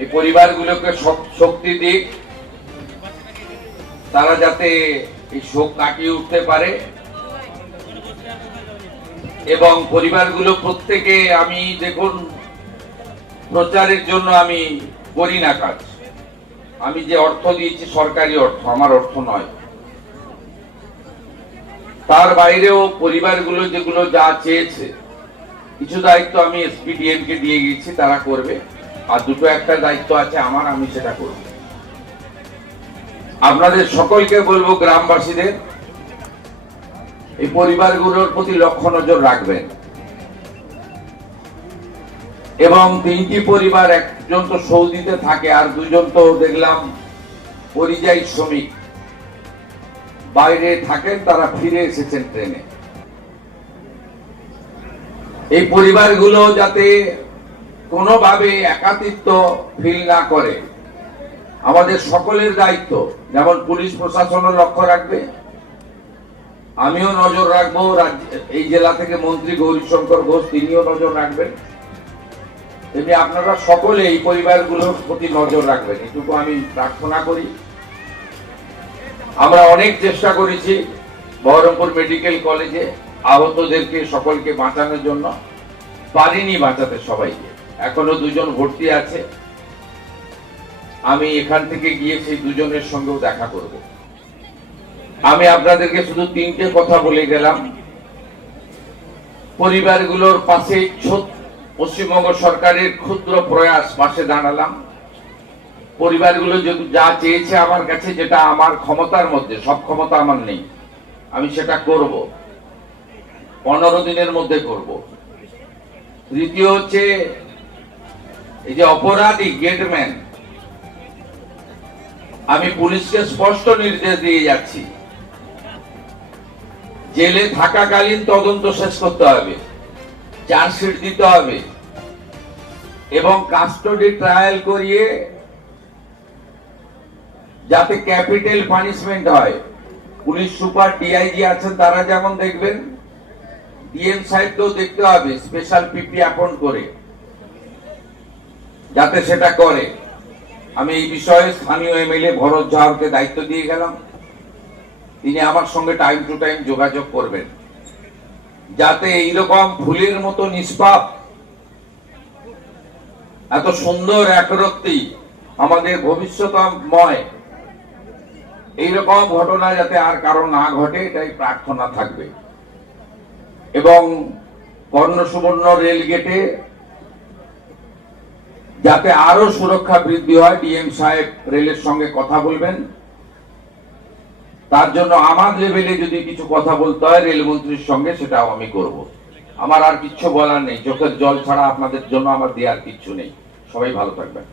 এই পরিবারগুলোকে শক্তি দিক, তারা যাতে এই শোক কাটিয়ে উঠতে পারে। এবং পরিবারগুলো প্রত্যেকে, আমি দেখুন প্রচারের জন্য আমি করি না কাজ, আমি যে অর্থ দিয়েছি সরকারি অর্থ, আমার অর্থ নয়। তার বাইরেও পরিবারগুলো যেগুলো যা চেয়েছে, কিছু দায়িত্ব আমি এসপিডিএম কে দিয়ে গেছি, তারা করবে। আর দুটো একটা দায়িত্ব আছে আমার, আমি সেটা করব। আপনাদের সকলকে বলবো, গ্রামবাসীদের এই পরিবারগুলোর প্রতি লক্ষ্য নজর রাখবেন। এবং 3টি পরিবার, একজন তো সৌদিতে থাকে আর দুজন তো দেখলাম পরিযায়ী শ্রমিক বাইরে থাকেন, তারা ফিরে এসেছেন ট্রেনে। এই পরিবারগুলো যাতে কোনোভাবে একাকিত্ব ফিল না করে, আমাদের সকলের দায়িত্ব। যেমন পুলিশ প্রশাসনও লক্ষ্য রাখবে, আমিও নজর রাখবো, এই জেলা থেকে মন্ত্রী গৌরীশঙ্কর ঘোষ তিনিও নজর রাখবেন। তেমনি আপনারা সকলে এই পরিবারগুলোর প্রতি নজর রাখবেন, এটুকু আমি প্রার্থনা করি। আমরা অনেক চেষ্টা করেছি বহরমপুর মেডিকেল কলেজে আহতদেরকে সকলকে বাঁচানোর জন্য, পারিনি বাঁচাতে সবাইকে। এখনো 2 জন ভর্তি আছে, আমি এখান থেকে গিয়ে সেই 2 জনের সঙ্গেও দেখা করব। আমি আপনাদেরকে শুধু 3টে কথা বলে গেলাম। পরিবারগুলোর পাশে পশ্চিমবঙ্গ সরকারের ক্ষুদ্র প্রয়াস, পাশে দাঁড়ালাম। পরিবারগুলো যা চেয়েছে আমার কাছে, যেটা আমার ক্ষমতার মধ্যে, সব ক্ষমতা আমার নেই, আমি সেটা করব, 15 দিনের মধ্যে করব। তৃতীয় হচ্ছে, এই যে অপরাধী গেটম্যান, আমি পুলিশকে স্পষ্ট নির্দেশ দিয়ে যাচ্ছি, জেলে থাকাকালীন তদন্ত শেষ করতে হবে, চার্জশিট দিতে হবে এবং কাস্টডি ট্রায়াল করিয়ে যাতে ক্যাপিটাল পানিশমেন্ট হয়। পুলিশ সুপার, ডিআইজি আছেন, তারা যেমন দেখবেন, ডিএম সাহেবকেও দেখতে হবে, স্পেশাল পিপি অ্যাপয়েন্ট করে যাতে সেটা করে। আমি এই বিষয়ে স্থানীয় এমএলএ ভরত ঝাড়কে দায়িত্ব দিয়ে গেলাম, তিনি আমার সঙ্গে টাইম টু টাইম যোগাযোগ করবেন, যাতে এইরকম ফুলের মতো নিষ্পাপ, এত সুন্দর একরত্তি, আমাদের ভবিষ্যৎময়, এইরকম ঘটনা যাতে আর কারো না ঘটে, এটাই প্রার্থনা থাকবে। এবং কর্ণসুবর্ণ রেল গেটে যাতে আরো সুরক্ষা বৃদ্ধি হয়, ডিএম সাহেব রেলের সঙ্গে কথা বলবেন। তার জন্য আমার লেভেলে যদি কিছু কথা বলতে হয় রেলমন্ত্রীর সঙ্গে, সেটাও আমি করব। আমার আর কিচ্ছু বলার নেই, চোখের জল ছাড়া আপনাদের জন্য আমার দেওয়ার কিচ্ছু নেই। সবাই ভালো থাকবেন।